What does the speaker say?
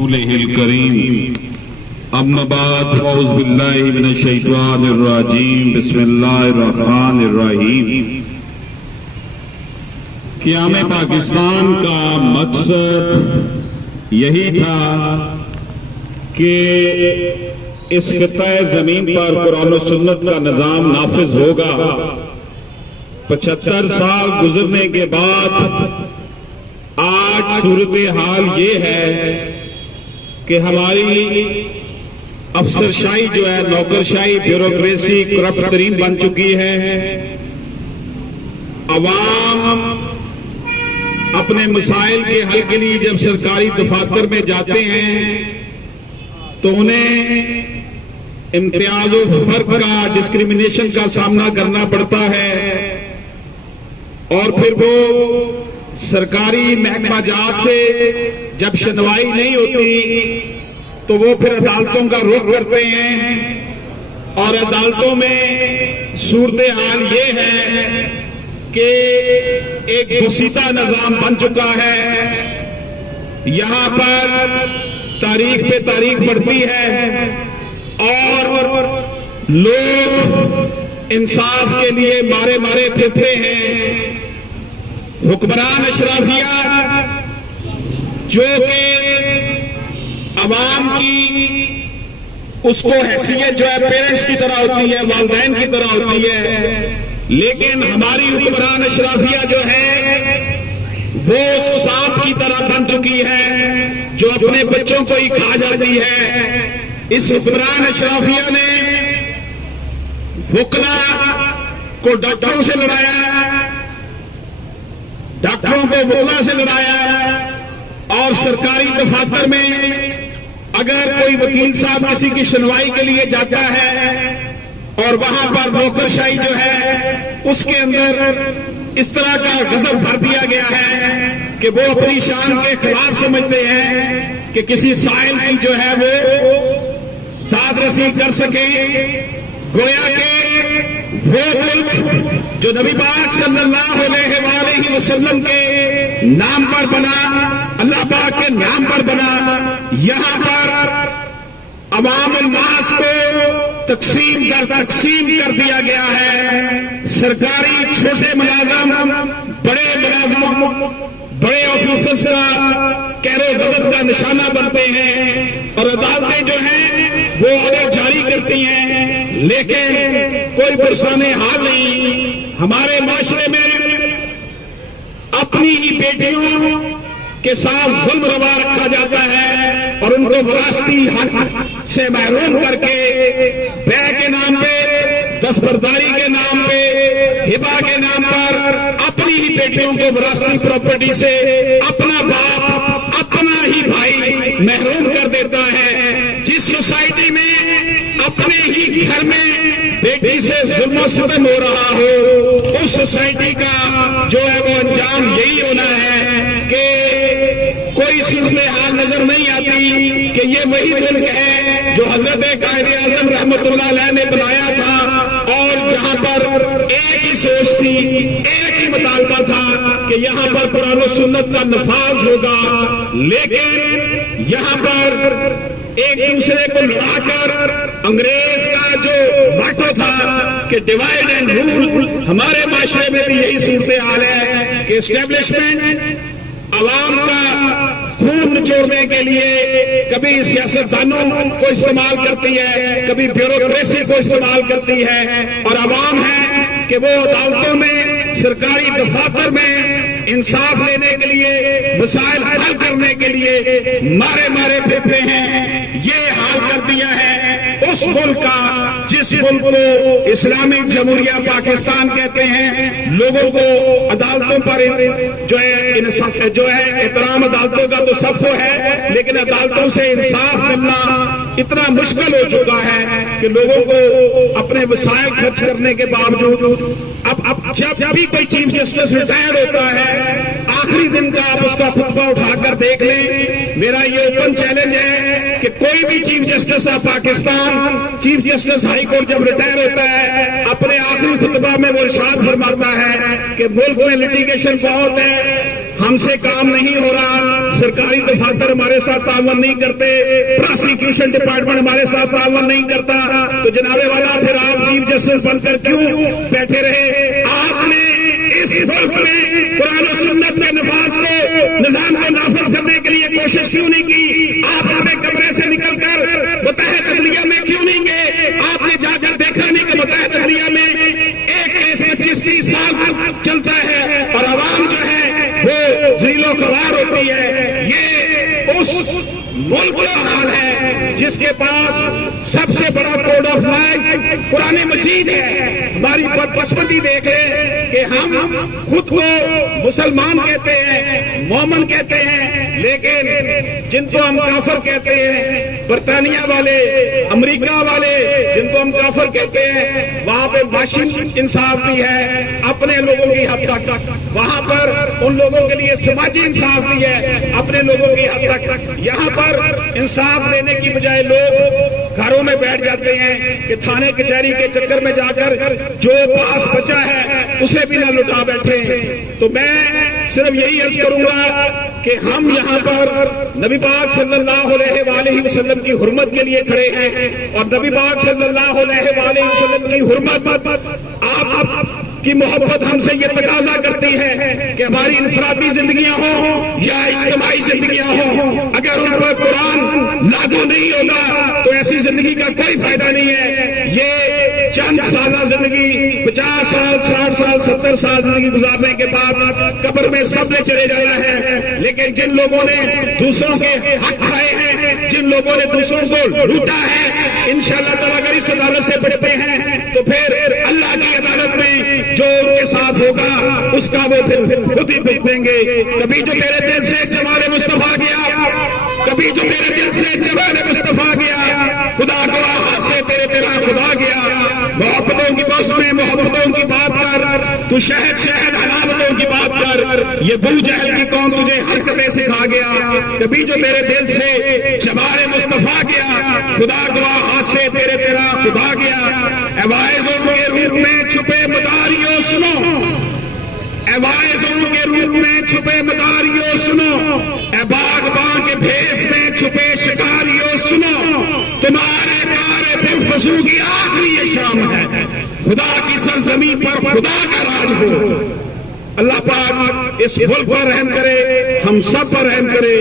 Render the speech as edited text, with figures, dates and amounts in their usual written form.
رسوله الكريم اما بعد اعوذ باللہ من الشیطان الرجیم بسم اللہ الرحمن الرحیم۔ قیام پاکستان کا مقصد یہی تھا کہ اس خطہ زمین پر قرآن و سنت کا نظام نافذ ہوگا۔ 75 سال گزرنے کے بعد آج صورتحال یہ ہے کہ ہماری افسرشاہی جو ہے، نوکرشاہی، بیوروکریسی کرپٹ ترین بن چکی ہے۔ عوام اپنے مسائل کے حل کے لیے جب سرکاری دفاتر میں جاتے ہیں تو انہیں امتیاز و فرق کا، ڈسکریمنیشن کا سامنا کرنا پڑتا ہے، اور پھر وہ سرکاری محکمہ جات سے جب شنوائی نہیں ہوتی تو وہ پھر عدالتوں کا رخ کرتے ہیں، اور عدالتوں میں صورتحال یہ ہے کہ ایک بسیطہ نظام بن چکا ہے۔ یہاں پر تاریخ پہ تاریخ بڑھتی ہے اور لوگ انصاف کے لیے مارے مارے پھرتے ہیں۔ حکمران اشرافیہ جو کہ عوام کی اس کو حیثیت جو ہے پیرنٹس کی طرح ہوتی ہے، والدین کی طرح ہوتی ہے، لیکن ہماری حکمران اشرافیہ جو ہے وہ سانپ کی طرح بن چکی ہے جو اپنے بچوں کو ہی کھا جاتی ہے۔ اس حکمران اشرافیہ نے وکلا کو ڈاکٹروں سے لڑایا، ڈاکٹروں کو وکلا سے لڑایا، اور سرکاری دفاتر میں اگر کوئی وکیل صاحب کسی کی سنوائی کے لیے جاتا ہے اور وہاں پر نوکرشاہی جو ہے اس کے اندر اس طرح کا غضب بھر دیا گیا ہے کہ وہ اپنی شان کے خلاف سمجھتے ہیں کہ کسی سائل کی جو ہے وہ داد رسی کر سکیں، گویا کہ وہ ملک جو نبی پاک صلی اللہ علیہ وآلہ وسلم کے نام پر بنا، اللہ پاک کے نام پر بنا، یہاں پر عوام الناس کو تقسیم در تقسیم کر دیا گیا ہے۔ سرکاری چھوٹے ملازم بڑے ملازموں، بڑے آفیسرز کا کہر و غضب کا نشانہ بنتے ہیں، اور عدالتیں جو ہیں وہ آرڈر جاری کرتی ہیں، لیکن کوئی پرسان حال نہیں۔ ہمارے معاشرے میں اپنی ہی بیٹیوں کے ساتھ ظلم روا رکھا جاتا ہے اور ان کو وراثتی حق سے محروم کر کے بیع کے نام پہ، دستبرداری کے نام پہ، ہبہ کے نام پر اپنی ہی بیٹیوں کو وراثتی پراپرٹی سے اپنا باپ، اپنا ہی بھائی محروم کر دیتا ہے۔ جس سوسائٹی میں اپنے ہی گھر میں بیٹی سے ظلم و ستم ہو رہا ہو، اس سوسائٹی کا جو ہے وہ انجام یہی ہونا ہے کہ کوئی صورتحال نظر نہیں آتی کہ یہ وہی ملک ہے جو حضرت قائد اعظم رحمت اللہ علیہ نے بنایا تھا، اور یہاں پر ایک ہی سوچ تھی، ایک ہی مطالبہ تھا کہ یہاں پر قرآن و سنت کا نفاذ ہوگا، لیکن یہاں پر ایک دوسرے کو لڑا کر انگریز کا جو ماٹو تھا کہ ڈیوائڈ اینڈ رول، ہمارے معاشرے میں بھی یہی صورتحال ہے کہ اسٹیبلشمنٹ عوام کا خون نچوڑنے کے لیے کبھی سیاستدانوں کو استعمال کرتی ہے، کبھی بیوروکریسی کو استعمال کرتی ہے، اور عوام ہے کہ وہ عدالتوں میں، سرکاری دفاتر میں انصاف لینے کے لیے، مسائل حل کرنے کے لیے مارے مارے پھرتے ہیں۔ یہ حال کر دیا ہے اس ملک کا جس ملک کو اسلامی جمہوریہ پاکستان کہتے ہیں۔ لوگوں کو عدالتوں پر جو ہے احترام عدالتوں کا تو سب کو ہے، لیکن عدالتوں سے انصاف ملنا اتنا مشکل ہو چکا ہے کہ لوگوں کو اپنے وسائل خرچ کرنے کے باوجود اب جب بھی کوئی چیف جسٹس ریٹائر ہوتا ہے، آخری دن کا آپ اس کا خطبہ اٹھا کر دیکھ لیں۔ میرا یہ اوپن چیلنج ہے کہ کوئی بھی chief justice of Pakistan, chief justice high court جب ریٹائر ہوتا ہے، اپنے آخری خطبہ میں وہ ارشاد فرماتا ہے کہ ملک میں لٹیگیشن بہت ہے، ہم سے کام نہیں ہو رہا، سرکاری دفاتر ہمارے ساتھ تعاون نہیں کرتے، پراسیکیوشن ڈپارٹمنٹ ہمارے ساتھ تعاون نہیں کرتا، تو جناب والا پھر آپ چیف جسٹس بن کر کیوں بیٹھے رہے؟ آپ نے اس ملک میں قرآن و سنت کے نفاذ کو، نظام کو نافذ کرنے کے لیے کوشش کیوں نہیں کی؟ آپ اپنے کمرے سے نکل کر متحدہ عدلیہ میں کیوں نہیں گئے؟ آپ نے جا کر دیکھا نہیں کہ متحدہ عدلیہ میں ایک کیس 25-30 سال چلتا ہے اور عوام جو ہے وہ ذلیل و خوار ہوتی ہے؟ یہ اس ملک کا حال ہے جس کے پاس سب سے بڑا کوڈ آف لائف قرآن مجید ہے۔ ہماری بدقسمتی دیکھ لیں کہ ہم خود کو مسلمان کہتے ہیں، مومن کہتے ہیں، لیکن جن کو ہم کافر کہتے ہیں، برطانیہ والے، امریکہ والے جن کو ہم کافر کہتے ہیں، وہاں پہ معاشی انصاف بھی ہے اپنے لوگوں کی حد تک، وہاں پر ان لوگوں کے لیے سماجی انصاف بھی ہے اپنے لوگوں کی حد تک۔ یہاں پر انصاف لینے کی بجائے لوگ گھروں میں بیٹھ جاتے ہیں کہ تھانے کچہری کے چکر میں جا کر جو پاس بچا ہے اسے بھی نہ لٹا بیٹھے۔ تو میں صرف یہی عرض کروں گا کہ ہم یہاں پر نبی پاک صلی اللہ علیہ وآلہ وسلم کی حرمت کے لیے کھڑے ہیں، اور نبی پاک صلی اللہ علیہ وآلہ وسلم کی حرمت، آپ کی محبت ہم سے یہ تقاضا کرتی ہے کہ ہماری انفرادی زندگیاں ہوں یا اجتماعی زندگیاں ہوں، اگر ان پر قرآن لاگو نہیں ہوگا تو ایسی زندگی کا کوئی فائدہ نہیں ہے۔ یہ چند سالہ زندگی، 50 سال، 60 سال، 70 سال زندگی گزارنے کے بعد قبر میں سب نے چلے جانا ہے، لیکن جن لوگوں نے دوسروں کے حق کھائے ہیں، جن لوگوں نے دوسروں کو لوٹا ہے، انشاءاللہ تعالیٰ اگر اس عدالت سے بچتے ہیں تو پھر اللہ کی عدالت میں جو ان کے ساتھ ہوگا اس کا وہ پھر خود ہی بھگتیں گے۔ کبھی جو میرے دل سے جمال مصطفیٰ گیا، کبھی جو میرے دل سے جمال مصطفیٰ گیا، خدا گواہ ہاتھ سے تیرا خدا گیا۔ محبتوں کی بس میں محبتوں کی بات کر، تو شہد شہد علامتوں کی بات کر، یہ ابو جہل کی قوم تجھے حرکتیں سکھا گیا۔ کبھی جو میرے دل سے جمال مصطفیٰ گیا، خدا گواہ ہاتھ سے تیرا خدا گیا۔ اے واعظوں کے روپ میں چھپے مداریوں سنو، اے واعظوں کے روپ میں چھپے مداریوں سنو، اے باغباں کے بھیس میں چھپے شکاریوں سنو، تمہارے کار پرفسو کی آخری یہ شام ہے، خدا کی سرزمین پر خدا کا راج ہو۔ اللہ پاک اس ملک پر رحم کرے، ہم سب پر رحم کرے۔